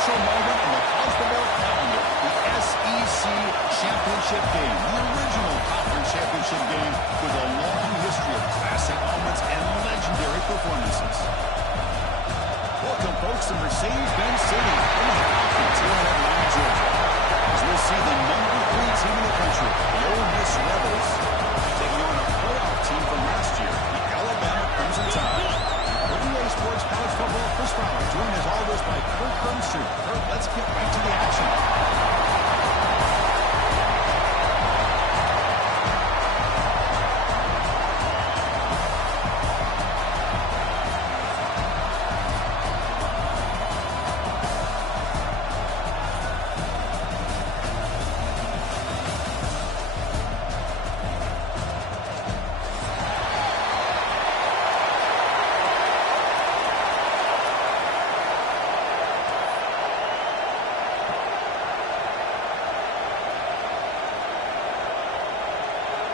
crucial moment in the college football calendar, the SEC championship game, the original conference championship game with a long history of classic moments and legendary performances. Welcome, folks, to Mercedes-Benz City, home of the Falcons here in Atlanta, Georgia. As we'll see the #3 team in the country, the Ole Miss Rebels, taking on a playoff team from last year, the Alabama Crimson Tide. For EA Sports College Football, Chris Fowler, joined as always by Kurt Bernstein. Kurt, let's get right to the action.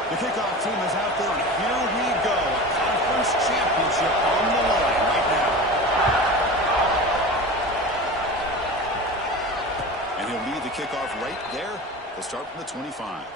The kickoff team is out there, and here we go. A conference championship on the line right now. And he'll lead the kickoff right there. He'll start from the 25.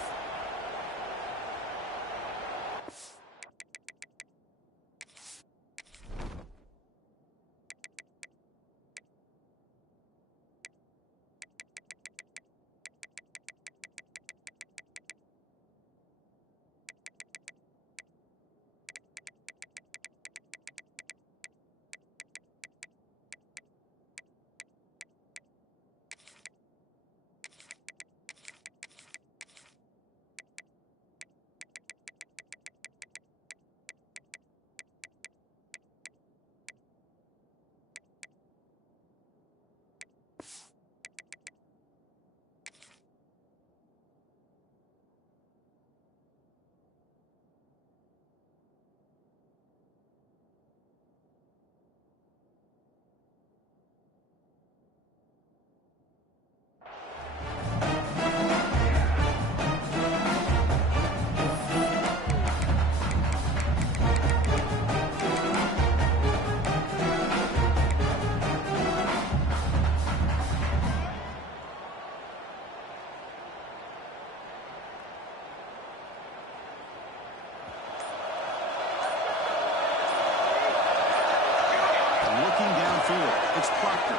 It's Proctor.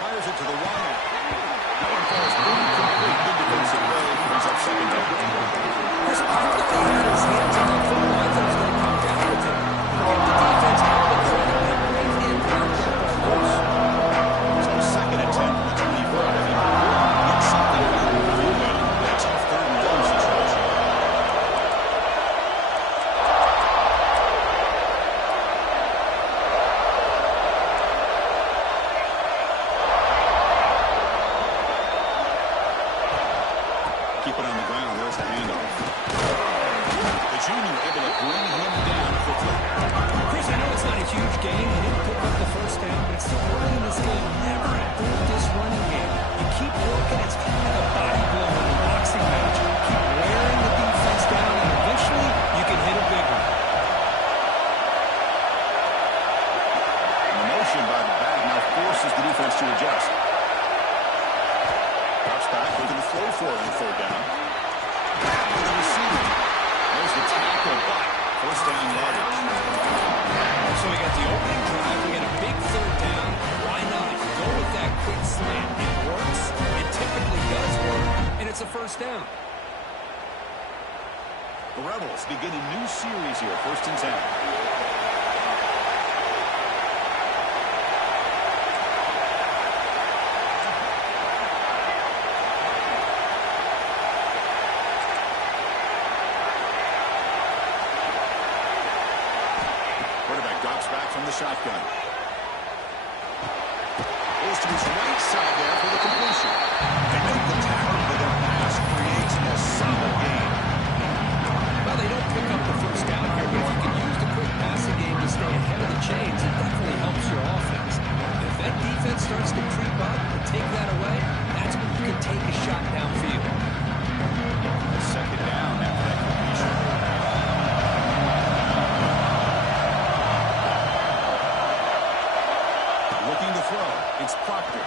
Fires it to the wide. That one falls incomplete. Good defensive play. Brings up second down. Chris, I thought he had his hands on the football. I thought he was going to come down with it. He kept the defense out of the credit and right in down the close. So second and 10 from the 25. And get something out of the field. That's off third and long situation. Keep it on the ground. There's the handoff. The junior able to bring him down quickly. Chris, I know it's not a huge game. He didn't pick up the first down, but it's still early in this game. Never abort this running game. You keep working. It's kind of like a body blow in a boxing match. Keep wearing the defense down, and eventually you can hit a big one. The motion by the back now forces the defense to adjust. Drops back, looking to throw for it on third down. To the receiver. There's the tackle, but first down yardage. So we got the opening drive. We got a big third down. Why not go with that quick slant? It works. It typically does work, and it's a first down. The Rebels begin a new series here, first and 10. From the shotgun. Goes to his right side there for the completion. They make the tackle, but their pass creates a solid gain. Well, they don't pick up the first down here, but if you can use the quick passing game to stay ahead of the chains, it definitely helps your offense. If that defense starts to creep up and take that away, that's when you can take a shot downfield. Second down after that completion. Looking to throw. It's Proctor.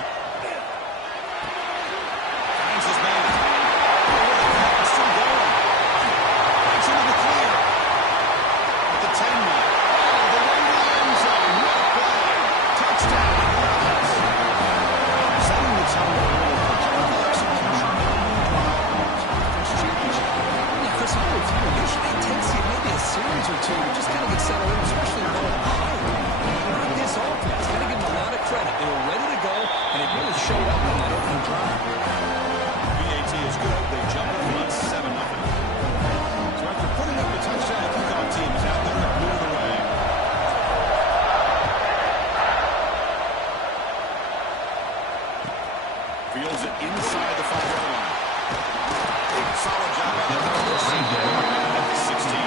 Fields it inside the 5-yard line. Solid job on that at the 16.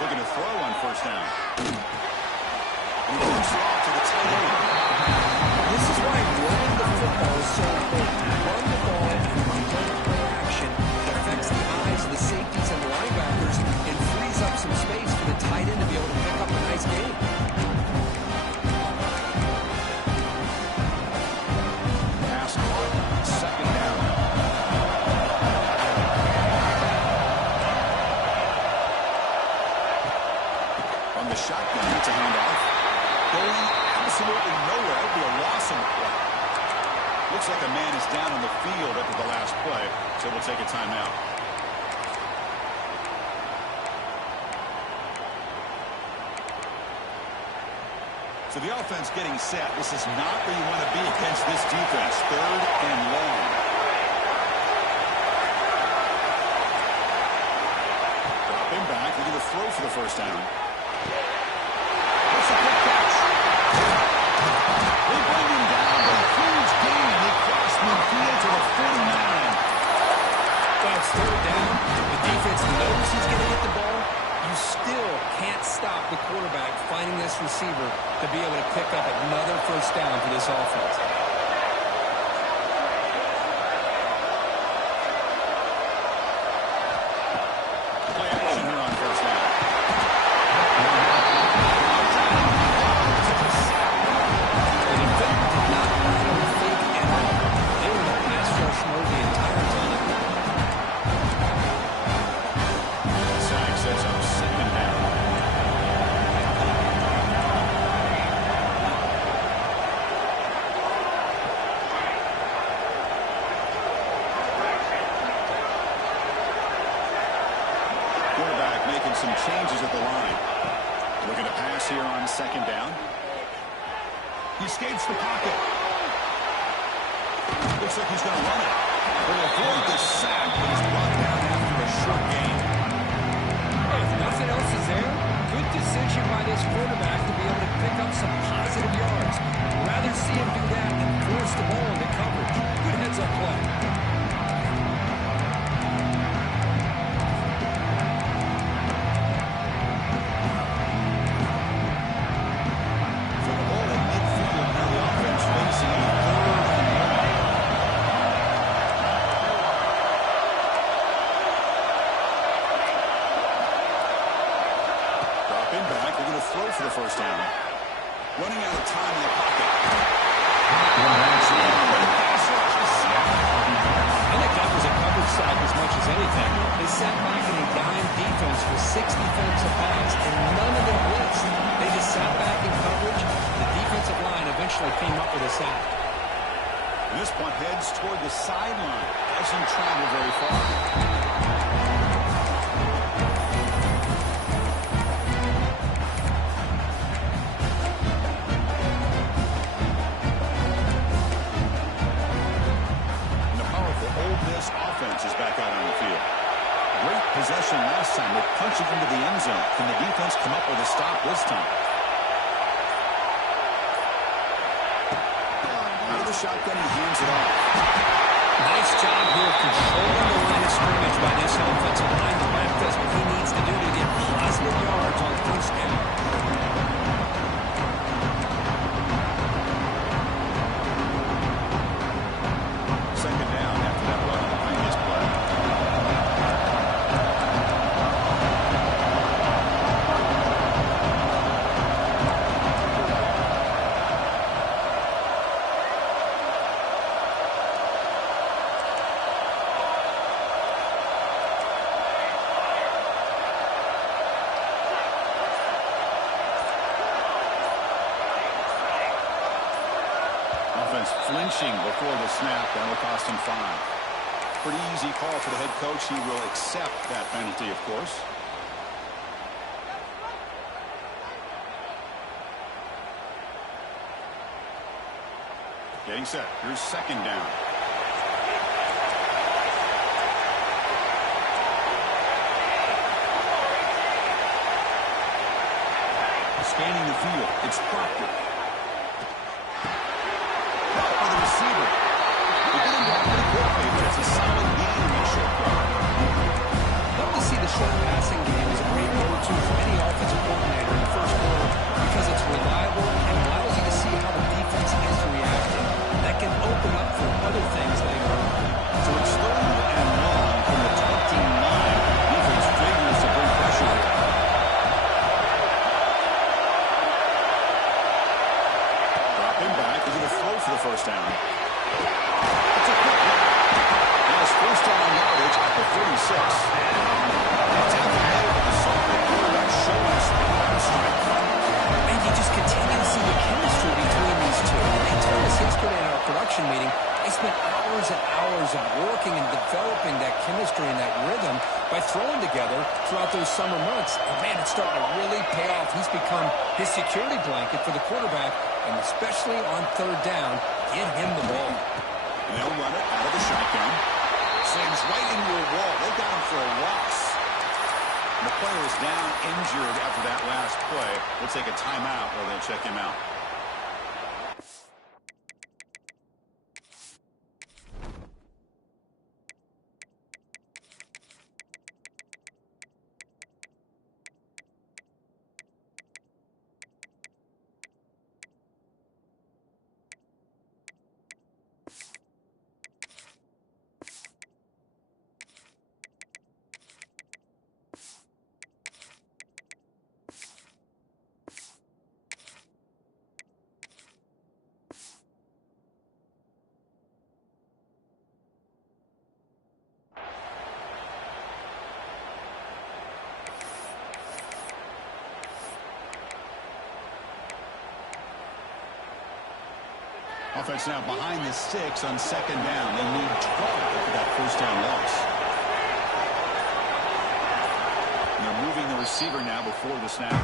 Looking to throw on first down. And he moves it off to the tight end. This is why running the football is so important. Run the ball and run play action. It affects the eyes of the safeties and linebackers and frees up some space for the tight end to be able to pick up a nice game. Pass caught. Second down. The shotgun, it's a handoff. Going absolutely nowhere. That would be a loss on the play. Looks like a man is down on the field after the last play, so we'll take a timeout. So the offense getting set. This is not where you want to be against this defense. 3rd and long. Dropping back, looking to throw for the first down. That's a good catch. They bring him down, but a huge gain. They cross midfield to the 49. That's 3rd down. The defense knows he's going to get the ball. You still can't stop the quarterback finding this receiver to be able to pick up another first down for this offense. Play action here on first down. Some changes at the line. Looking to pass here on second down. He escapes the pocket. Looks like he's going to run it. Will avoid the sack, but he's brought down after a short gain. If nothing else is there, good decision by this quarterback to be able to pick up some positive yards. Rather see him do that than force the ball into coverage. Good heads-up play. For the first down. Running out of time in the pocket. I think that was a coverage sack as much as anything. They sat back in a dime defense for 6 defensive backs, and none of them blitzed. They just sat back in coverage. The defensive line eventually came up with a sack. And this punt heads toward the sideline. Doesn't travel very far. Is back out on the field. Great possession last time. They're punching into the end zone. Can the defense come up with a stop this time? Out of the shotgun, he hands it off. Nice job here controlling the line of scrimmage by this offensive line. The back does what he needs to do to get positive yards on first down. Flinching before the snap, that will cost him 5. Pretty easy call for the head coach. He will accept that penalty, of course. Getting set. Here's second down. Scanning the field. It's Proctor. For the receiver. They get him back pretty quickly, but it's a solid gain in that short run. Love to see the short passing game as a great go-to for any offensive coordinator in the first quarter because it's reliable and allows you to see how the defense is reacting. That can open up for other things later on. So it's third and long from the 29. Defense figures to bring pressure here. Dropping back. He's going to throw for the first down. It's a quick run. And his first down yardage at the 36. It's out the middle of the sophomore quarterback showing us the strength. And you just continue to see the chemistry between these two. They told us yesterday in our production meeting, they spent hours and hours of working and developing that chemistry and that rhythm by throwing together throughout those summer months. And, man, it's starting to really pay off. He's become his security blanket for the quarterback, and especially on third down, get him the ball. And they'll run it out of the shotgun. Slings right into a wall. They got him for a loss. And the player is down injured after that last play. We'll take a timeout while they check him out. Offense now behind the 6 on second down. They need 12 for that first down loss. And they're moving the receiver now before the snap.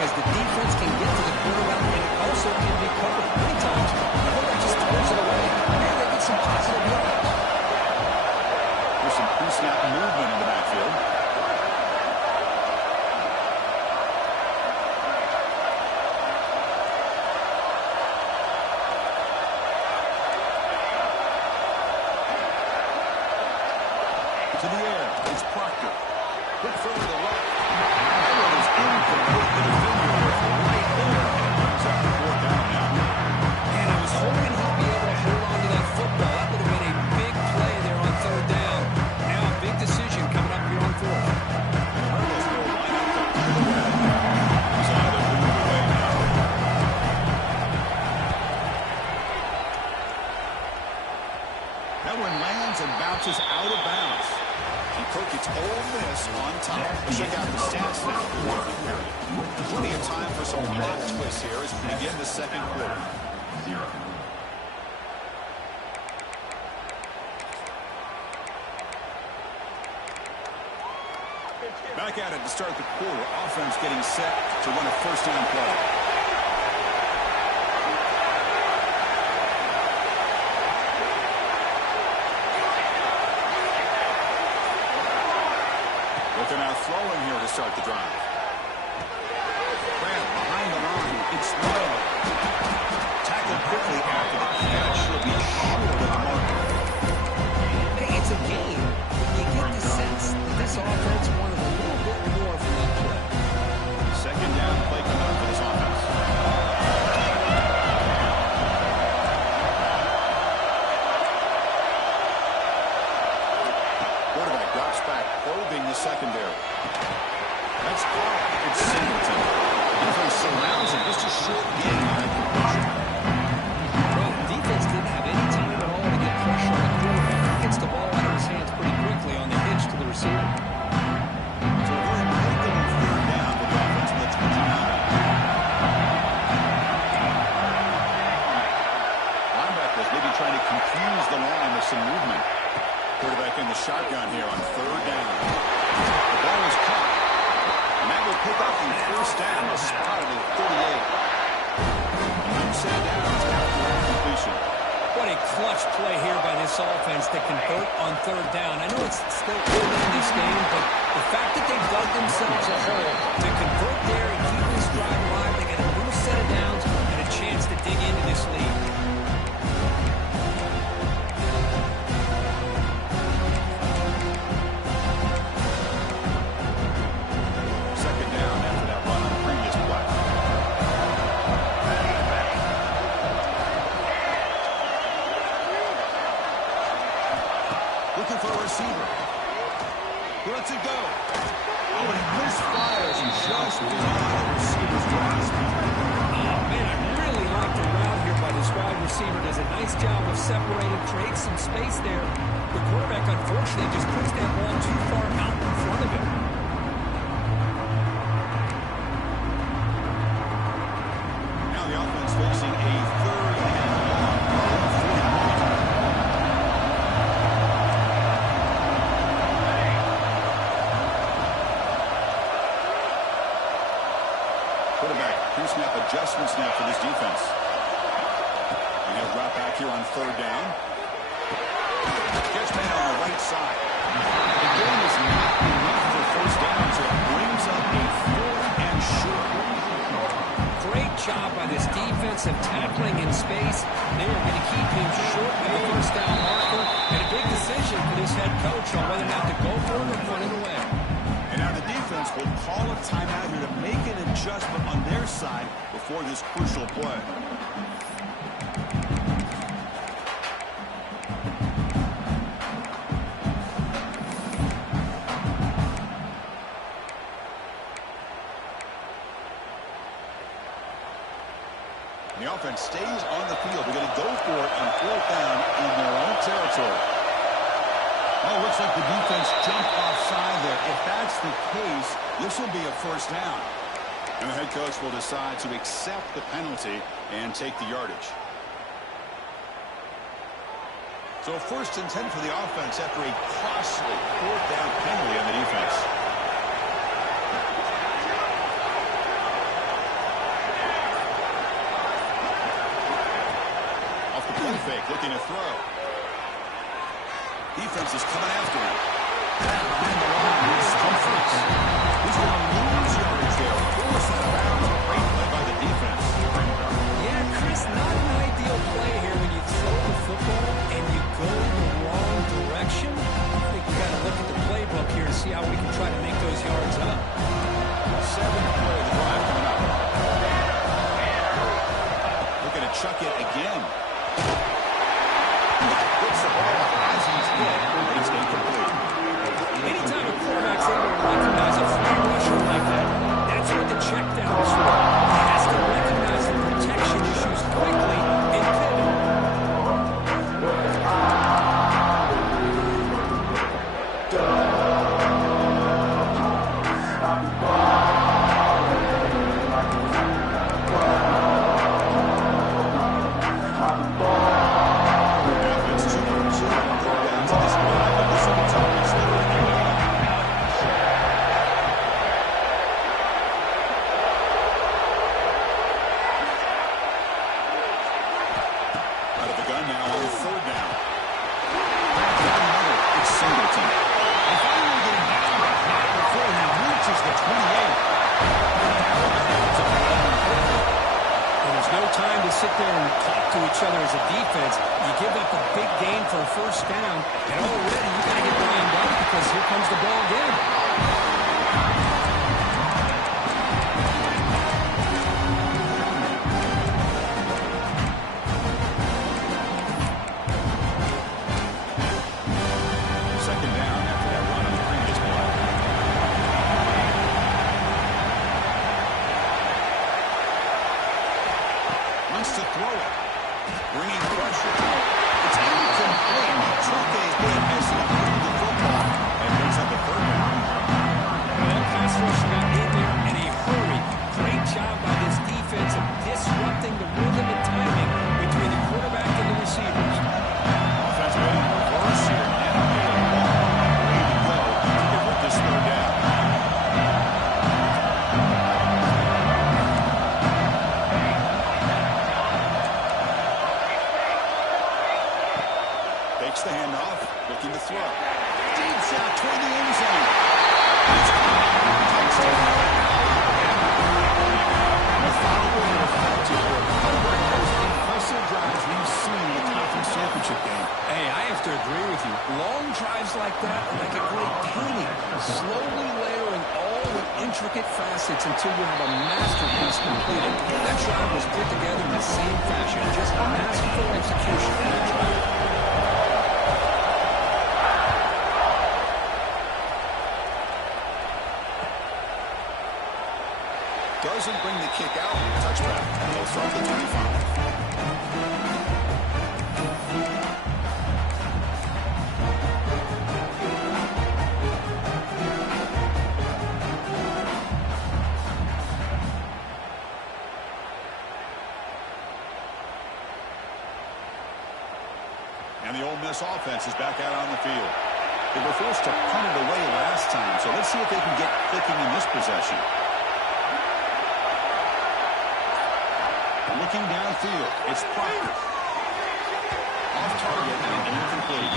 Because the defense can get to the quarterback and it also can be covered. Many times, the quarterback just throws it away. And they get some positive yards. There's some pre-snap movement in the backfield. To the air, it's Proctor. Quick throw to the left. That one is incomplete. The defender was right there, and it brings up the fourth down now. And I was hoping he'd be able to hold on to that football. That would have been a big play there on third down. Now a big decision coming up here on fourth. And Hurdle's going to line up to the web. He's on the move away now. That one lands and bounces out of bounds. And Kirk gets Ole Miss on top. Check out the stats now. Plenty of time for some plot twists here as we begin the second quarter. Back at it to start the quarter. Offense getting set to run a first down play. They're now throwing here to start the drive. Grant behind the line. It's low. Tackled quickly after the catch. He'll be short of the mark. Hey, it's a game, but you get the sense that this offense wanted a little bit more from that play. Second down play coming up for this offense. Quarterback drops back, probing the secondary. That's caught. It's Singleton. Defense surrounds him. Just a short gain on that completion. Well, defense didn't have any time at all to get pressure on the quarterback. first down. Spotted at 38. And set downs after that completion. What a clutch play here by this offense to convert on third down. I know it's still early in this game, but the fact that they dug themselves a hole to convert there and keep this drive alive, they got a new set of downs and a chance to dig into this lead. Second down after that run on the previous play. Looking for a receiver. He lets it go. Oh, and he misfires and just beyond the receiver's grasp. Oh, man, I really like the route here by this wide receiver. Does a nice job of separating, creates some space there. The quarterback, unfortunately, just puts that ball too far out in front of him. Now the offense facing a third and long. Quarterback, pre-snap adjustments now for this defense. We have drop back here on third down. Gets made on the right side. The game is not enough for first down, so it brings up a fourth and short. Great job by this defense of tackling in space. They are going to keep him short of the first down marker. And a big decision for this head coach on whether or not to go for it or punt it away. And now the defense will call a timeout here to make an adjustment on their side before this crucial play. The offense stays on the field. They're going to go for it on fourth down in their own territory. Oh, looks like the defense jumped offside there. If that's the case, this will be a first down. And the head coach will decide to accept the penalty and take the yardage. So first and 10 for the offense after a costly fourth down penalty on the defense. Off the play fake, looking to throw. Defense is coming after him. Behind the line is Humphries. He's going to lose yardage there. Force out of bounds. Great play by the defense. Yeah, Chris, not an ideal play here when you throw the football and you go the wrong direction. I think we got to look at the playbook here to see how we can try to make those yards up. 7th play of the drive coming up. Looking to chuck it again. Gets the ball as he's hit. It's incomplete. Anytime a quarterback's able to recognize a free rusher like that, that's what the check down is for. He has to recognize the protection issues quickly and pivot. Sit there and talk to each other as a defense. You give up a big gain for a first down, and already you got to get lined up because here comes the ball again. Second down after that run on the previous play. Wants to throw it. Bringing pressure. It's incomplete. Took a hit as he threw the football and brings up a third down. That pass rush got in there in a hurry. Great job by this defense of disrupting the rhythm and timing between the quarterback and the receivers. Offense made in reverse here. Now a long way to go to get with this third down. intricate facets until you have a masterpiece completed. That drive was put together in the same fashion, just masterful execution in that drive. Doesn't bring the kick out. Touchback. He'll throw the 25. And the Ole Miss offense is back out on the field. They were forced to punt it away last time, so let's see if they can get clicking in this possession. Looking downfield, it's Proctor. Off target and incomplete.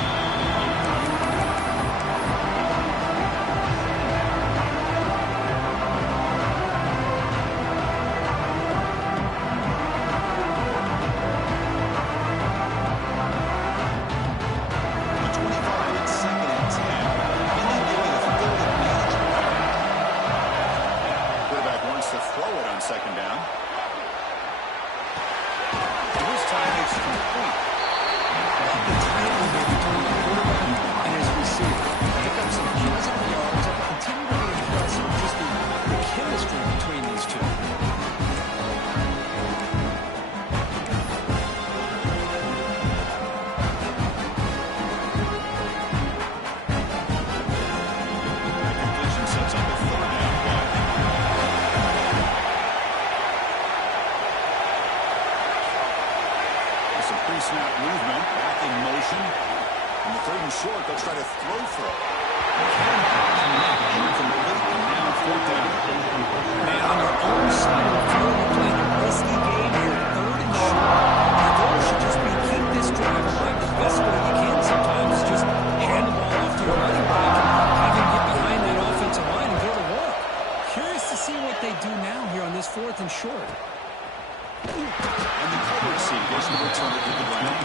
Second down. This time it's complete. The timing here between the quarterback and his receiver. Pick up some positive yards and continue to be impressive. Just the chemistry between these two. That completion sets up a third down play. Pre-snap movement, back in motion. In the third and short, they'll try to throw for it. Now fourth down. Man, on your own side of the field, you're playing a risky game here. Third and short. Your goal should just be keep this drive alive the best way you can sometimes. Is just hand the ball off to your running back and have him get behind that offensive line and go to work. Curious to see what they do now here on this fourth and short. And the coverage C gets the return to the ground.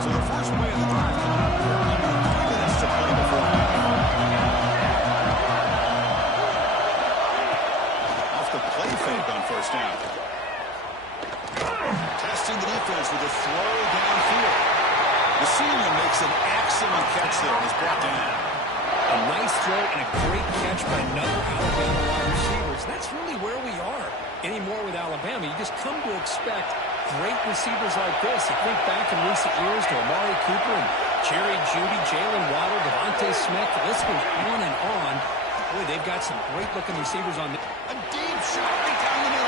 So the first play of the drive coming up here. Under 3 minutes to play before half. Off the play fake on first down. Testing the defense with a throw downfield. The senior makes an excellent catch there and is brought down. A nice throw and a great catch by another Alabama wide receivers. That's really where we are anymore with Alabama. You just come to expect great receivers like this. You think back in recent years to Amari Cooper and Jerry Jeudy, Jalen Waddle, Devontae Smith. The list goes on and on. Boy, they've got some great-looking receivers on the... A deep shot right down the middle.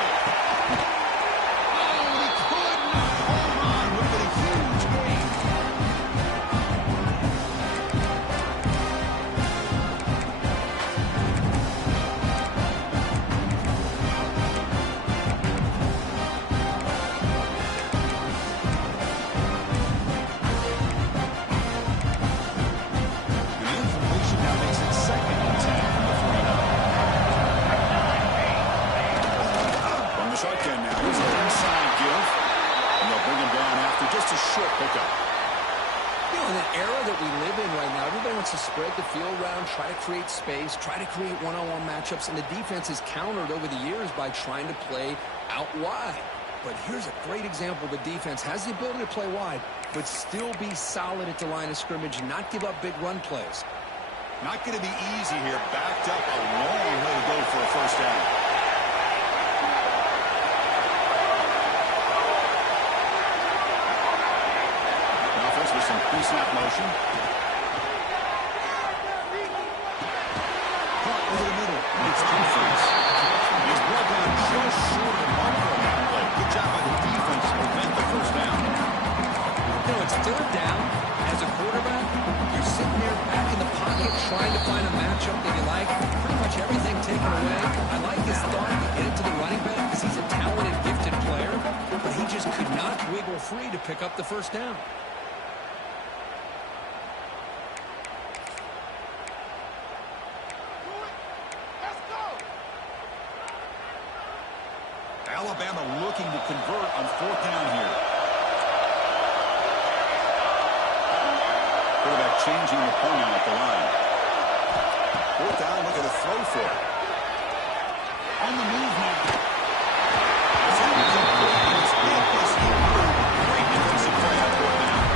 Just a short pickup. You know, in an era that we live in right now, everybody wants to spread the field around, try to create space, try to create one-on-one matchups, and the defense has countered over the years by trying to play out wide. But here's a great example. The defense has the ability to play wide, but still be solid at the line of scrimmage and not give up big run plays. Not going to be easy here. Backed up a long way to go for a first down. With some pre-snap motion. Caught over the middle. It's defense. He's brought down just short of the marker on that play. Good job by the defense to prevent the first down. You know, it's third down. As a quarterback, you're sitting there back in the pocket trying to find a matchup that you like. Pretty much everything taken away. I like his thought to get it to the running back because he's a talented, gifted player, but he just could not wiggle free to pick up the first down. Alabama looking to convert on 4th down here. Quarterback changing the point at the line. 4th down, look at the throw for it. On the move now. It's incomplete, and it's hit as he threw. Great defensive play on 4th down.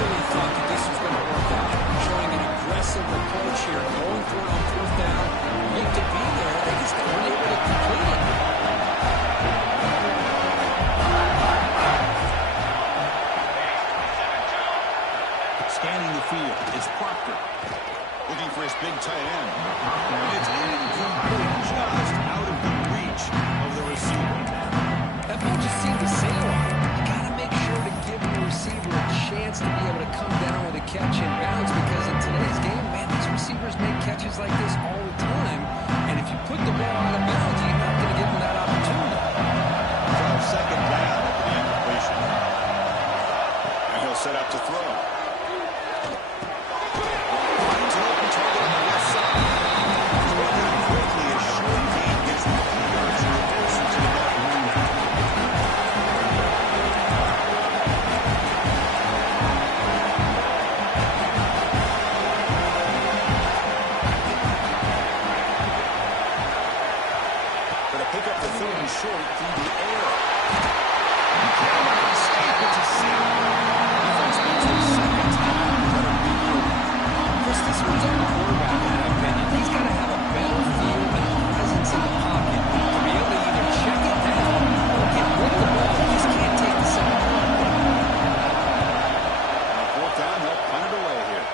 Really thought that this was going to work out. Showing an aggressive approach here. Going for it on 4th down. Looked to be there. They just weren't able to complete it. Scanning the field, it's Proctor. Looking for his big tight end. And it's incomplete, just out of the reach of the receiver. That ball just seemed to sail on him. You got to make sure to give the receiver a chance to be able to come down with a catch in bounds, because in today's game, man, these receivers make catches like this all the time. And if you put the ball out of bounds, you're not going to give them that opportunity. So 2nd down at the incompletion. And he'll set up to throw. Finds an open target on the left side. He's running quickly as short gain gets the yards and closer to the goal. Gonna pick up the 3rd and short through the air. Escape it to center. Defense makes the 2nd time. Better regroup. Chris, this one's on the quarterback, in my opinion. He's got to have a better feel and presence in the pocket to be able to either check it down or get rid of the ball. He just can't take the second one. On 4th down, he'll punt it away here.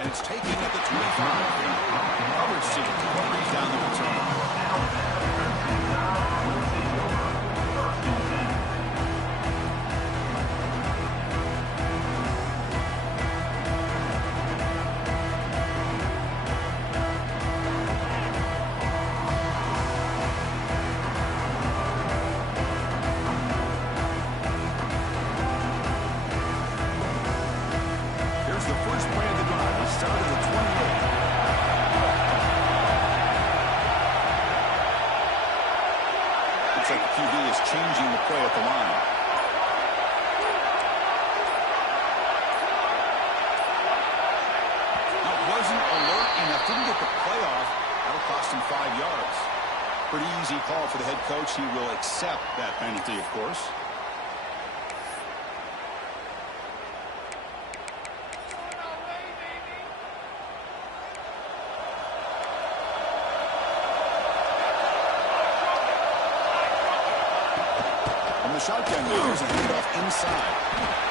And it's taken at the 25. Coverage team brings down the return. Here's the first play of the drive. It started at 28. Looks like the QB is changing the play at the line. Now, wasn't alert enough. Didn't get the play off. That'll cost him 5 yards. Pretty easy call for the head coach. He will accept that penalty, of course. From the shotgun, there's a handoff inside.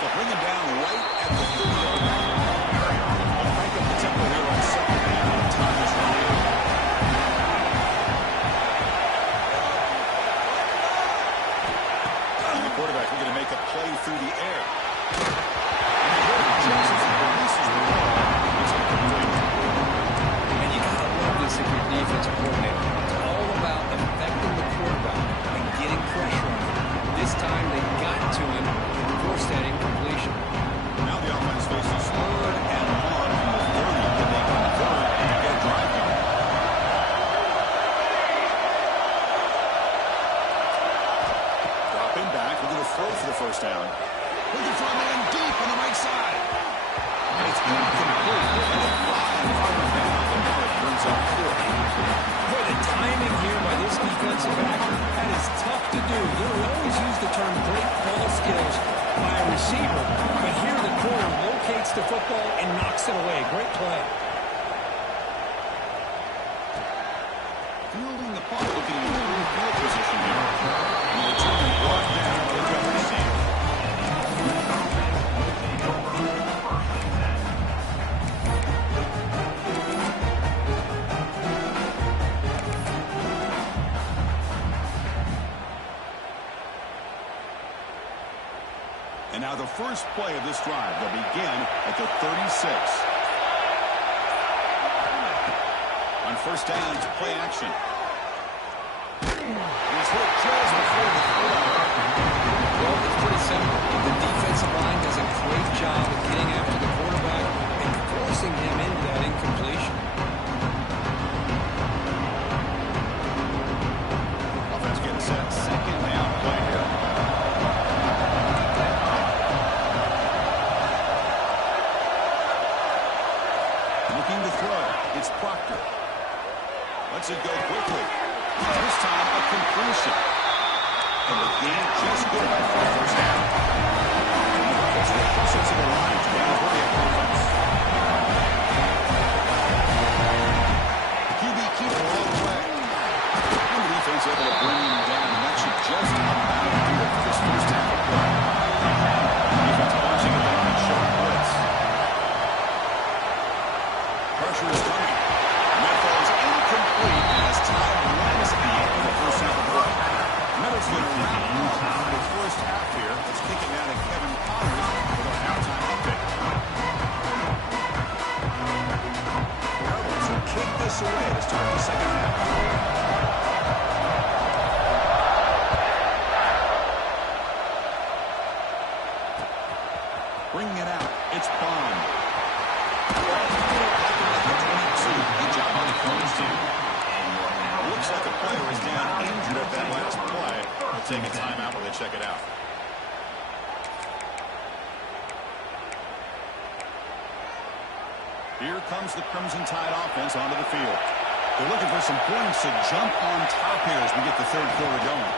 They'll bring him down right at the 30-yard line. They'll crank up the tempo here on 2nd down. Time is running out. And the quarterback looking to make a play through the air. And the quarterback chases and releases the ball. It's incomplete. And you got to love this if you're defensive coordinator. It's all about affecting the quarterback and getting pressure on him. This time they got to him and forced that incompletion. Now the offense faces 3rd and 1 from the 30. Can they convert and get a drive going? Dropping back, looking to throw for the 1st down. Looking for a man deep on the right side. And it's incomplete. And a flying forward down. And now it brings up 4th. Boy, the timing here by this defensive back, that is tough to do. You'll always use the term great ball skills by a receiver, but here the corner locates the football and knocks it away. Great play. Fielding the punt, looking to improve field position here. And the return brought down to the receiver. And now the first play of this drive will begin at the 36. On 1st down, it's play action. He's hit just before the quarterback. Well, it's pretty simple. The defensive line does a great job of getting after the quarterback and forcing him into that incompletion. Lets it go quickly. This time, a completion. And the game just good enough for the first down. Let's get closer to the line to get away at offense. QB keeper all the way. And the defense able to bring him down, and that should just about do it for this first half of play. Defense punching it down and showing blitz. Pressure is coming. And that falls incomplete as time runs at the end of the first half of play. Miller's going to wrap up the first half here. Let's kick it now to Kevin Connors with our halftime update. Rebels will kick this away to start the second half. Bringing it out. It's Bond. Good job on the coverage team. Looks like a player is down injured at that last play. They'll take a timeout while they check it out. Here comes the Crimson Tide offense onto the field. They're looking for some points to jump on top here as we get the third quarter going.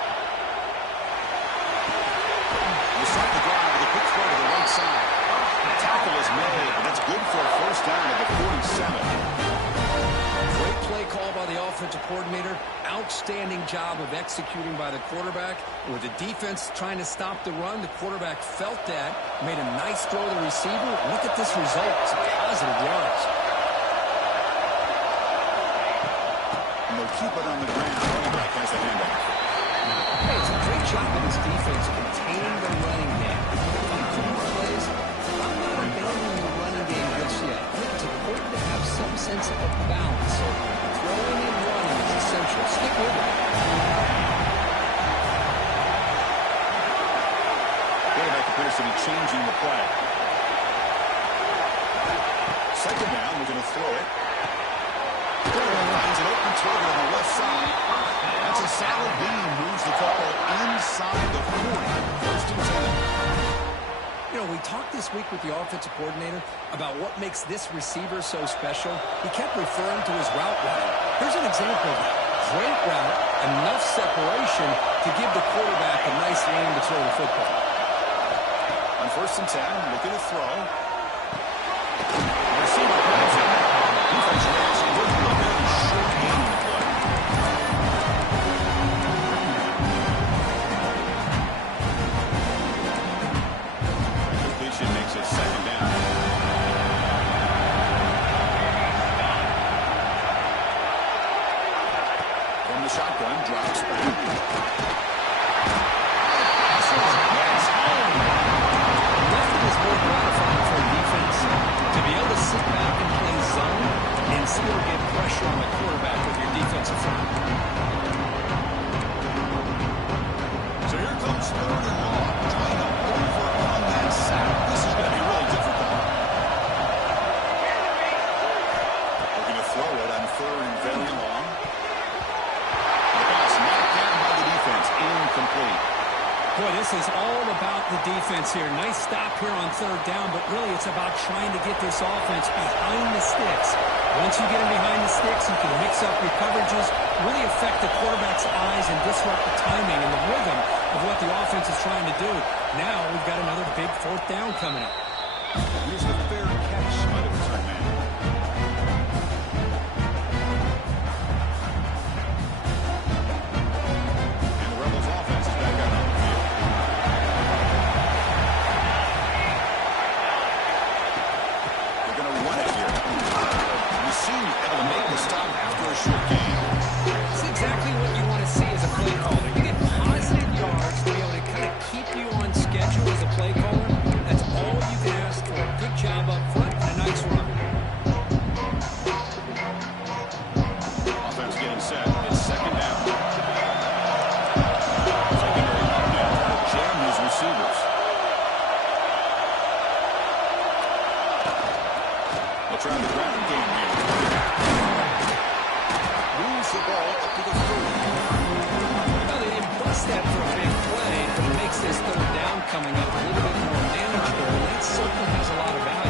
They start the drive with a quick throw to the right side. The tackle is made, but that's good for a first down at the 47. Great play call by the offensive coordinator. Outstanding job of executing by the quarterback. With the defense trying to stop the run, the quarterback felt that, made a nice throw to the receiver. Look at this result. It's positive yards. And they'll keep it on the ground. Running back has the handoff. Hey, it's a great job of this defense containing the running game. On quick plays, I'm not abandoning the running game just yet. I think it's important to have some sense of balance. Throwing and running is essential. Stick with it. Quarterback appears to be changing the play. Second down, we're going to throw it. Quarterback finds an open target on the left side. That's a solid gain. Moves the football inside the 40. First and 10. You know, we talked this week with the offensive coordinator about what makes this receiver so special. He kept referring to his route running. Here's an example of that. Great route, enough separation to give the quarterback a nice lane to throw the football. On first and 10, looking to throw. The receiver grabs it. Defense reaction with a very short game in the play. Completion makes it second down. From the shotgun, drops back. Nothing is more gratifying for a defense to be able to sit back and play zone and still get pressure on the quarterback with your defensive front. So here comes third and long, trying to overcome that sack. This is going to be really difficult. Looking to throw it on third and very long. The pass knocked down by the defense, incomplete. Boy, this is all about the defense here. Nice stop here on third down, but really it's about trying to get this offense behind the sticks. Once you get them behind the sticks, you can mix up your coverages, really affect the quarterback's eyes and disrupt the timing and the rhythm of what the offense is trying to do. Now we've got another big fourth down coming up. Here's the fair catch by the return man. And the Rebels offense is back out on the field. They're going to run it here. You see able to make the stop after a short game. That's exactly what you want to see as a play caller. You get positive yards to be able to kind of keep you on schedule as a play caller. That's all you can ask for. Good job up front and a nice run. Offense getting set. It's second down. Secondary now trying to jam these receivers. They'll try the ground game here. Moves the ball up to the 30. Well, they didn't bust that for a big play, but it makes this third down coming up a little bit more manageable, and that certainly has a lot of value.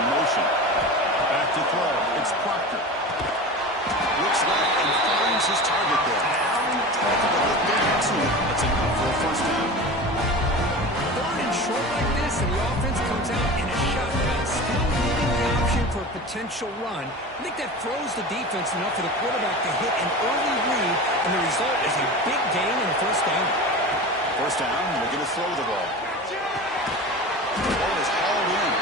in motion. Back to throw. It's Proctor. Looks left and finds his target there. That's enough for a first down. Third and short like this, and the offense comes out in a shotgun, still leaving the option for a potential run. I think that throws the defense enough for the quarterback to hit an early read, and the result is a big gain and a first down. First down, they're going to throw the ball. The ball is hauled in.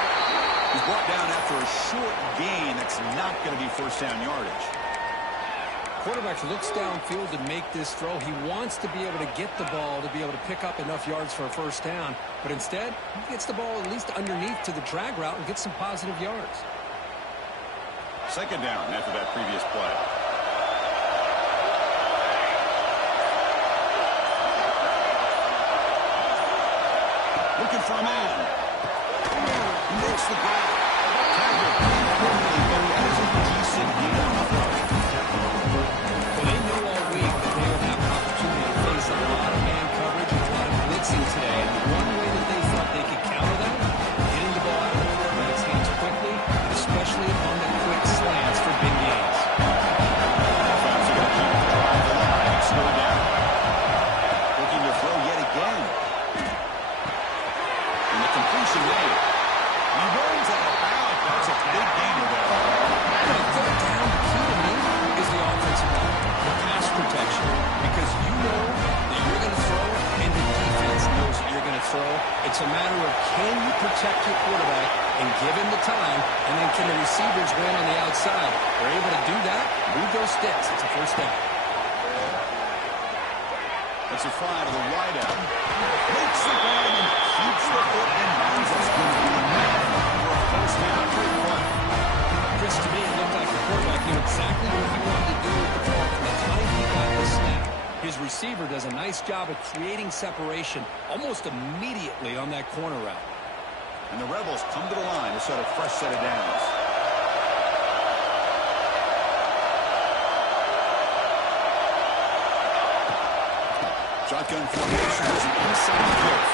He's brought down after a short gain. That's not going to be first down yardage. Quarterback looks downfield to make this throw. He wants to be able to get the ball to be able to pick up enough yards for a first down. But instead, he gets the ball at least underneath to the drag route and gets some positive yards. Second down after that previous play. Looking for a man. He makes the grab. That is a decent gain on the throw. Well, they knew all week that they would have an opportunity to face a lot of man coverage and a lot of blitzing today. And the one way that they thought they could counter that, getting the ball out of the quarterback's hands quickly, especially on the quick slants for big gains. Offense are going to keep the drive alive and slow down. Looking to throw yet again. And the completion made. He runs out of bounds. That's a big gainer there. On third down, the key to me is the offensive line, the pass protection, because you know that you're going to throw and the defense knows that you're going to throw. It's a matter of can you protect your quarterback and give him the time, and then can the receivers win on the outside? They're able to do that, move those sticks. It's a first down. That's a fly to the wide out. Makes the grab and keeps the foot in bounds. That's going to be enough for a first down. Great play. Chris, to me, it looked like the quarterback knew exactly what he wanted to do with the ball from the time he got the snap. His receiver does a nice job of creating separation almost immediately on that corner route. And the Rebels come to the line to set a fresh set of downs. Shotgun formation is an inside kick.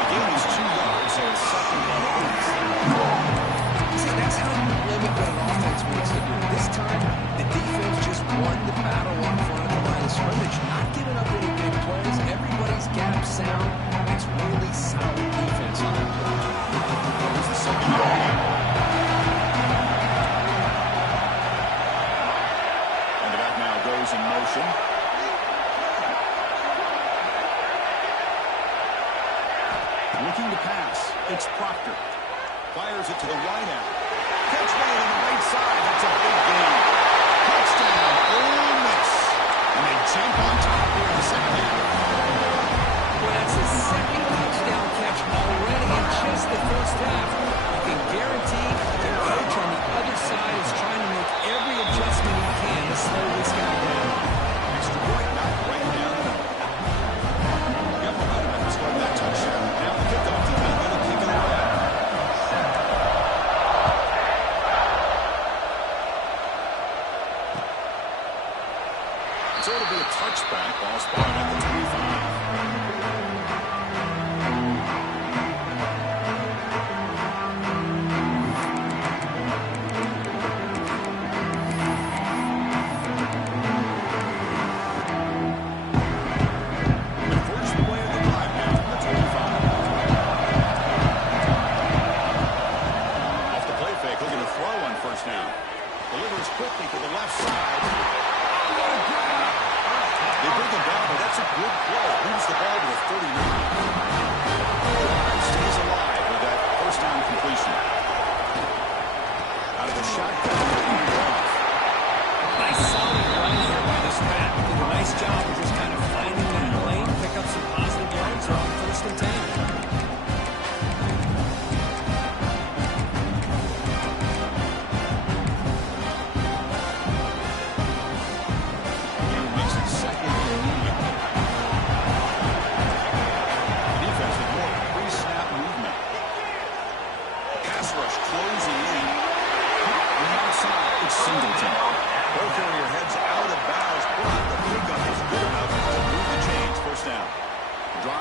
The gain is 2 yards, so it's second and 8. See, that's how you limit what an offense wants to do. This time, the defense just won the battle up front of the line of scrimmage, not giving up any big plays. Everybody's gap sound. It's really solid defense on that play. Here's the second down. And the back now goes in motion. Looking to pass. It's Proctor. Fires it to the wide out. Catch made on the right side. That's a big gain. Touchdown, Ole Miss. And they jump on top here in the second half. Well, that's his second touchdown catch already in just the first half. You can guarantee the coach on the other side is trying to make every adjustment he can to slow this guy down. Extra point back right down the middle. Got momentum after scoring that touchdown. Now the kickoff team is going to kick it away. So it'll be a touchback. Ball spotted at the 25.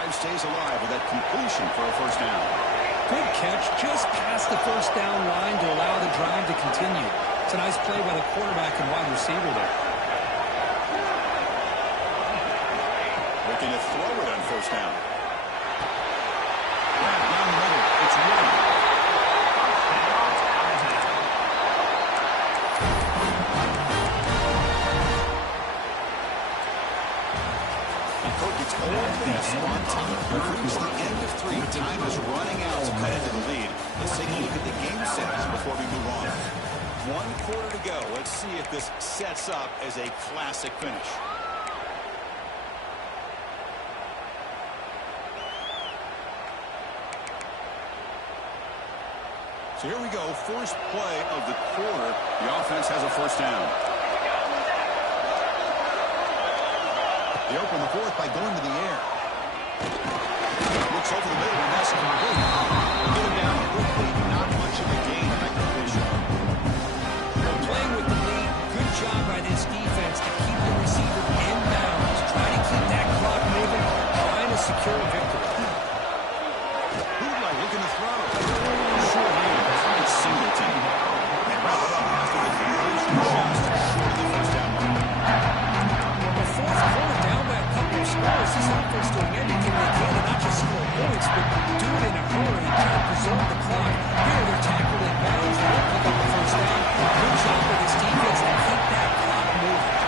Stays alive with that completion for a first down. Good catch just past the first down line to allow the drive to continue. It's a nice play by the quarterback and wide receiver there. Looking to throw it on first down. Down the middle. It's running. It's all this on top. We've reached the end of 3. Time is running out to cut into the lead. Let's take a look at the game settings before we move on. 1 quarter to go. Let's see if this sets up as a classic finish. So here we go. First play of the quarter. The offense has a first down. They open the fourth by going to the air. Looks over the middle, and that's complete. Get him down quickly. Not much of a gain in that completion. Well, playing with the lead, good job by this defense to keep the receiver in bounds. Try to keep that clock moving, trying to secure a victory. Hoodley looking to throw. Short hand. It's Singleton. They wrap it up after the conclusion just short of the first down mark. The fourth quarter down by a couple of scores. This offense doing everything they can to not just score points, but do it in a hurry, try to preserve the clock. Here they're tackled in bounds. They don't pick up the first down. Good job with this defense to keep that clock moving.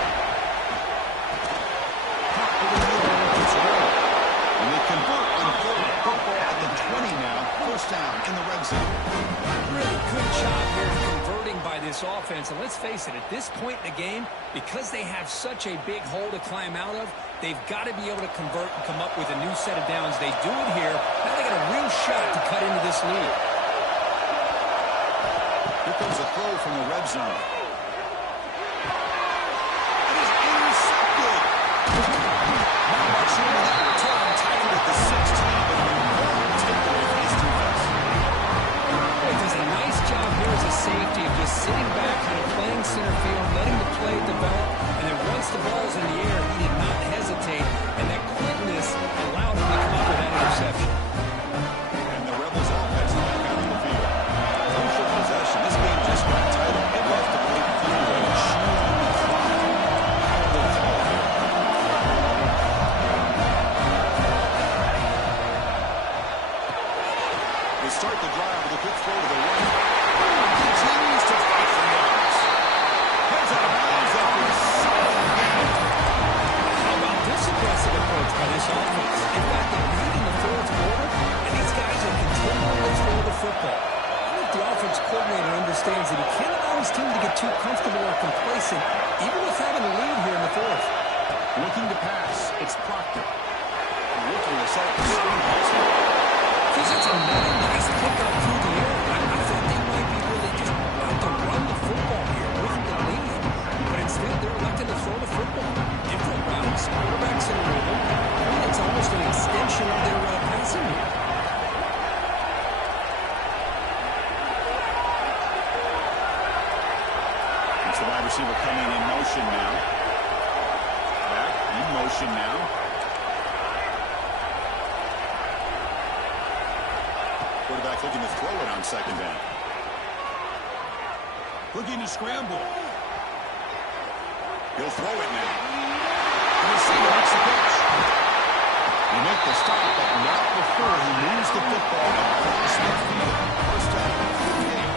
And they convert on the football at the 20 now. First down in the red zone. Really good job here converting by this offense. And let's face it, at this point in the game, because they have such a big hole to climb out of, they've got to be able to convert and come up with a new set of downs. They do it here. Now they got a real shot to cut into this lead. Here comes a throw from the red zone. It is intercepted. Not much room in that return. Tackled at the 16, but an important takeaway for his defense. He does a nice job here as a safety of just sitting back, kind of playing center field, letting the play develop, and then once the ball's in the air, he did not hesitate, and that quickness allowed him to come up with that interception. And the Rebels offense back out on the field. Crucial possession. This game just got tighter. It left to play through. They start the drive with a quick throw to the right. Continues to fight for yards. Heads out of bounds after a solid game. How about this aggressive approach by this offense? They've got the lead in the fourth quarter, and these guys are continuing to throw the football. I think the offense coordinator understands that he can't allow his team to get too comfortable or complacent, even with having a lead here in the fourth. Looking to pass. It's Proctor. Looking to set up the screen pass. It's another nice pickup through the air. I thought they might be really just about to run the football here with the lead. But instead, they're electing to throw the football. Different routes, quarterbacks in a rhythm. I mean, it's almost an extension of their passing here. It's the wide receiver coming in motion now. Back in motion now. Quarterback looking to throw it on second down. Looking to scramble. He'll throw it now. The receiver makes the pitch. He makes the stop, but not before he moves the football across the field. First down for the game.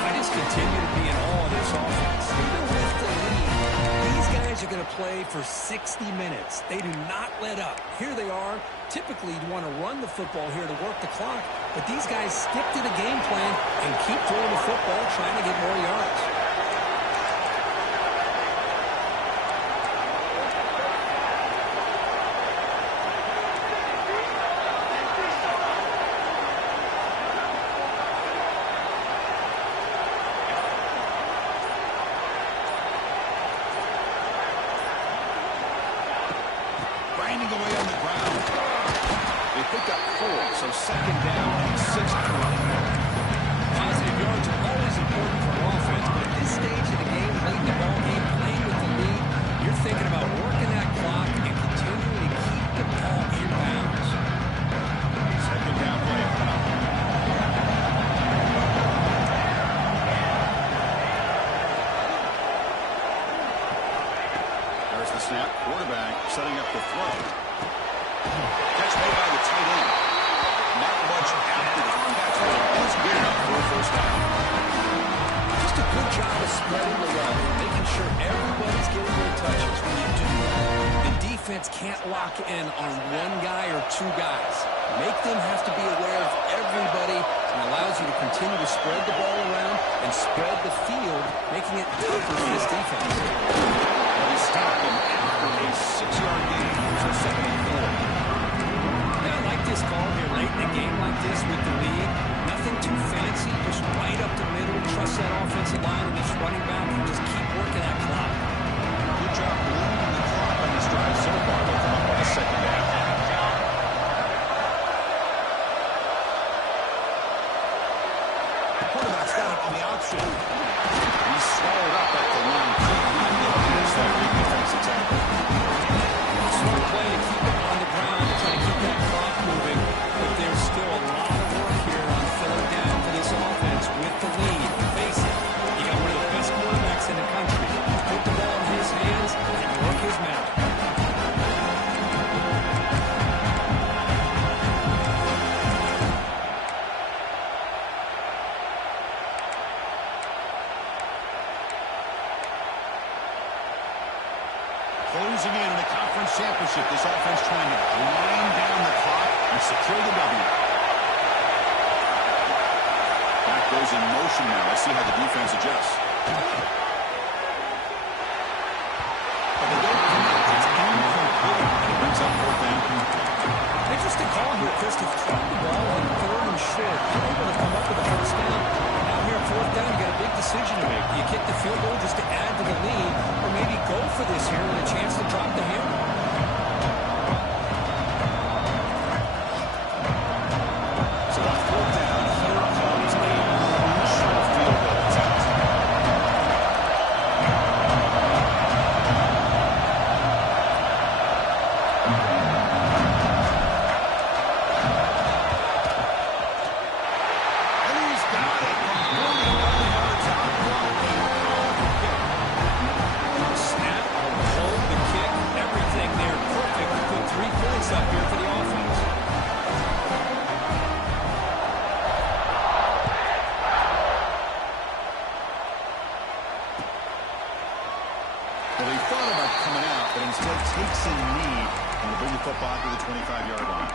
I just continue to be in awe of this offense. Even with the lead, these guys are going to play for 60 minutes. They do not let up. Here they are. Typically, you'd want to run the football here to work the clock, but these guys stick to the game plan and keep throwing the football, trying to get more yards. Grinding away on the ground. They picked up 4, so second down and 6. Positive yards are always important for an offense, but at this stage of the game, late in the ball game, playing with the lead, you're thinking about working that clock and continuing to keep the ball in bounds. Second down play. snap. Quarterback setting up the throw. Catch made by the tight end. Not much after the catch, but it is good enough for a first down. Just a good job of spreading the wealth, making sure everybody's getting their touches. When you do that, the defense can't lock in on one guy or two guys. Make them have to be aware of everybody, and allows you to continue to spread the ball around and spread the field, making it tougher for this defense. They stopped him after a 6-yard gain. So 7-4. Yeah, I like this call here late in a game like this with the lead. Nothing too fancy, just right up the middle. Trust that offensive line and this running back and just keep working that clock. Good job bleeding the clock on this drive so far. They'll come up on a second down. The quarterback's got it on the option. He's swallowed up at the line. Not able to use that big defensive tackle. Smart play to keep it on the ground, try to keep that clock moving. But there's still a lot of work here on third down for this offense with the lead. Face it, you got one of the best quarterbacks in the country. Put the ball in his hands and work his magic. Closing in the conference championship, this offense trying to grind down the clock and secure the W. Back goes in motion now. Let's see how the defense adjusts. But they don't connect. It's incomplete. And it brings up fourth down. Interesting call here, Chris, to throw the ball on third and short. You're able to come up with a first down. Now here, fourth down, you got a big decision to make. Do you kick the field goal just to add to the lead, or maybe go for this here with a chance to drop the hammer? So on fourth down, here comes a crucial field goal attempt. And he's got it from 41 yards out. Snap, hold the kick, everything there perfect. Put 3 points up here for the offense. Well, he thought about coming out, but instead takes a knee and will bring the football to the 25-yard line.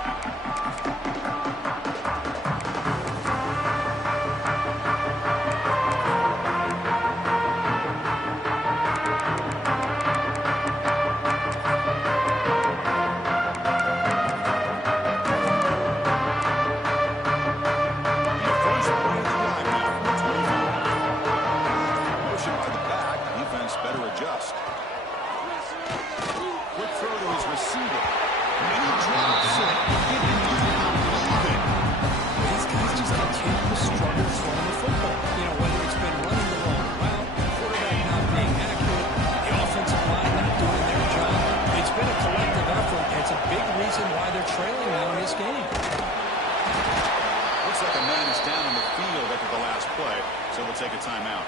The first play of the drive now from the 25. Motion by the back. Defense better adjust. Quick throw to his receiver. And he drops it. He didn't believe it. These guys just continue to struggle throwing the football. You know, whether it's been running the wrong route, the quarterback not being accurate, the offensive line not doing their job. It's been a collective effort, and it's a big reason why they're trailing now in this game. Looks like a man is down on the field after the last play, so we'll take a timeout.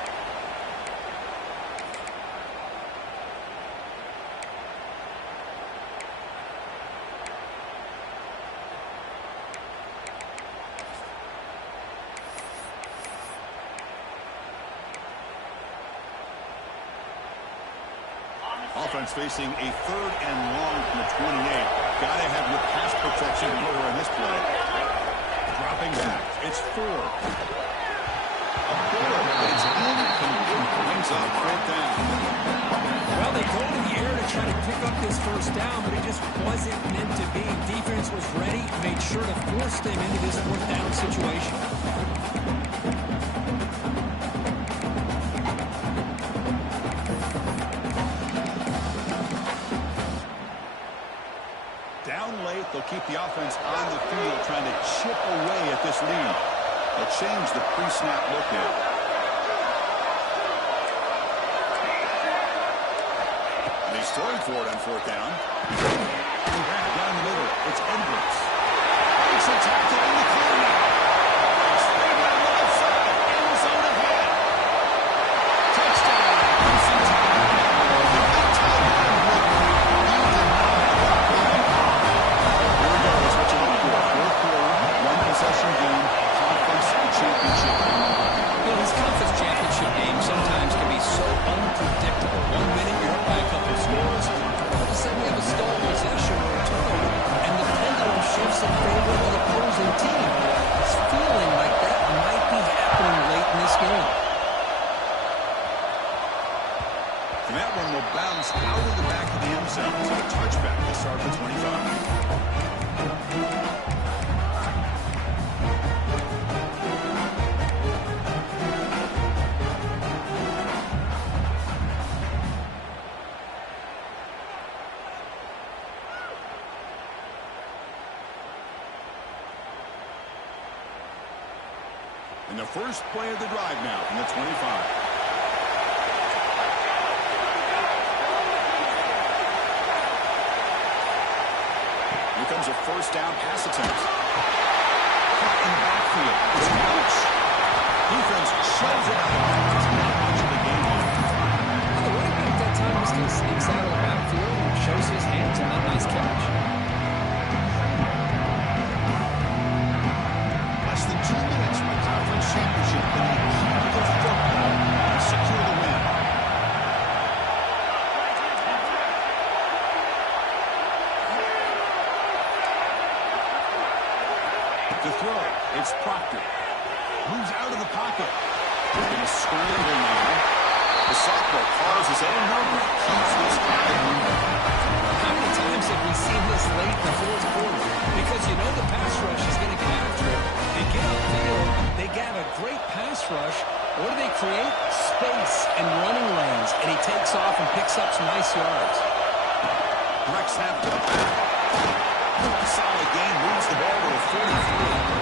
Offense facing a third and long from the 28. Gotta have your pass protection lower on this play. Dropping back. It's 4. A ball, but it's incomplete. Brings up fourth down. Well, they go to the air to try to pick up this first down, but it just wasn't meant to be. Defense was ready, made sure to force them into this fourth down situation. Down late, they'll keep the offense on the field, trying to chip away at this lead. They'll change the pre-snap look now. And he's throwing for it on fourth down. Down the middle, it's Edwards. Makes a tackle in the corner. Straight down the left side, end zone ahead. Touchdown. Bounce out of the back of the end zone. So a touchback to start the 25. And the first play of the drive now from the 25. Here comes a first down pass attempt. Caught in the backfield. It's Welch. Defense shoves it out. It's not much of a game here. The running back that time just kind of sneaks out of the backfield and shows his hands on that nice catch. Less than 2 minutes from the conference championship, and they keep the football and secure the win. To throw, it's Proctor. Moves out of the pocket. They're going to scramble now. The sophomore calls his own number. Keeps this guy moving. How many times have we seen this late in the fourth quarter? Because you know the pass rush is going to get after it. They get upfield. They get a great pass rush. What do they create? Space and running lanes. And he takes off and picks up some nice yards. Direct snap to the back. Solid gain. Moves the ball to a 43.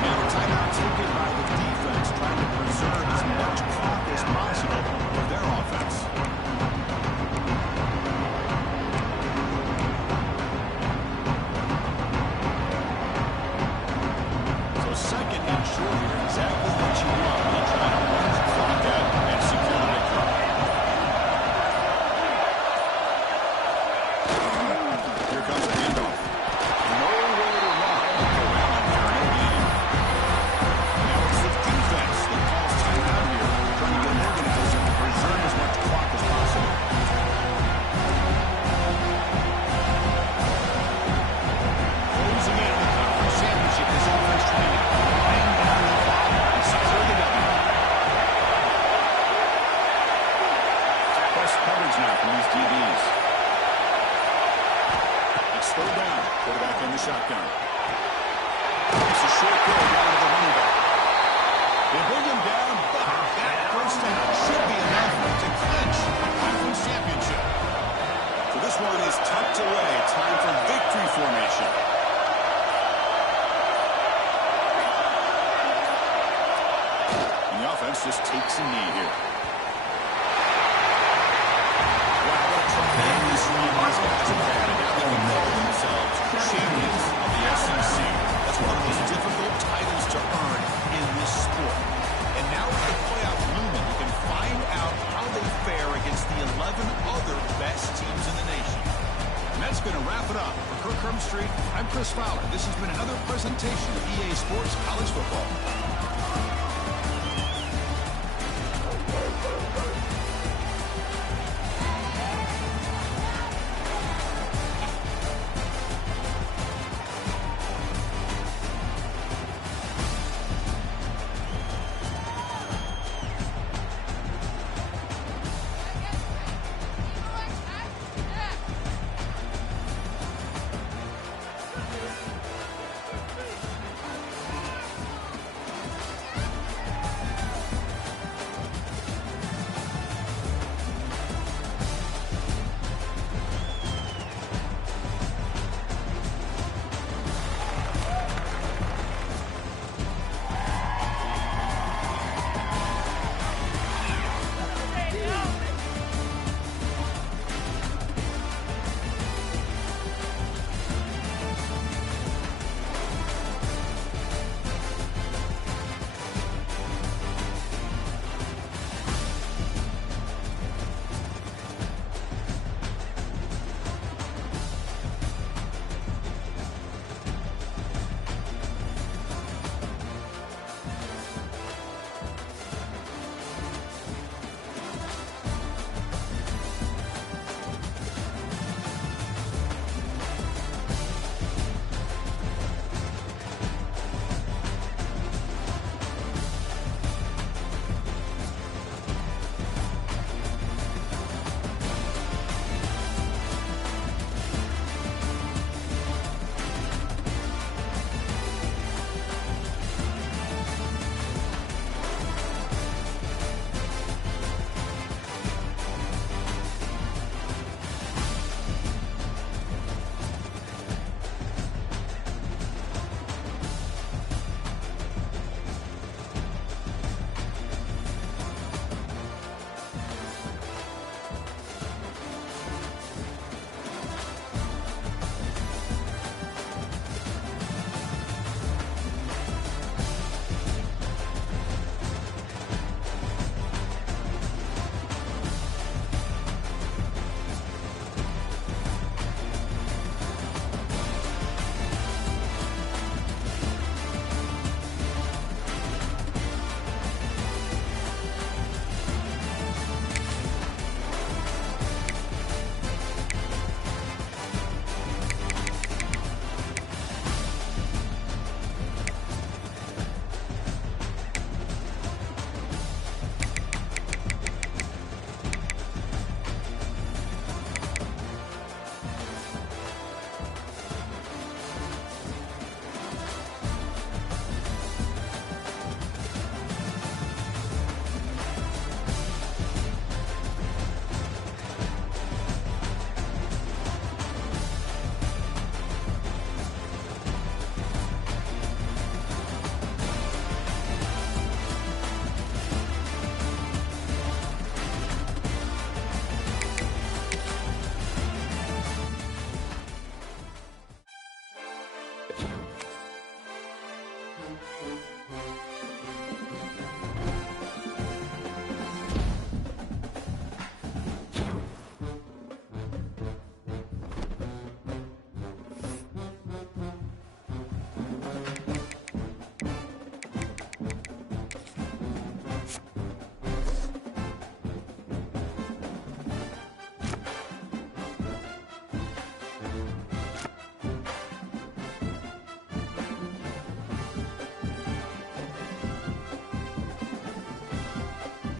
Now a timeout taken by the defense, trying to preserve as much clock as possible for their offense. So second and short here, exactly what you want when you try to run the clock out and secure the victory. Here comes a handoff. Nowhere to run. Around here, no gain. Now it's the defense that calls timeout here, trying to get organized and preserve as much clock as possible. Closing in on the conference championship, this offense trying to wind down the clock and secure the W. Press coverage now from these DBs. It's third down. Quarterback in the shotgun. It's a short goal down to the running back. They bring him down, but that first down should be enough to clinch the conference championship. So this one is tucked away. Time for victory formation. And the offense just takes a knee here. Wow, what a tremendous run these guys have had. And now they can call themselves champions of the SEC. That's one of the most difficult titles to earn in this sport. And now with the playoff looming, you can find out how they fare against the 11 other best teams in the nation. And that's going to wrap it up. For Kirk Herbstreit, I'm Chris Fowler. This has been another presentation of EA Sports College Football.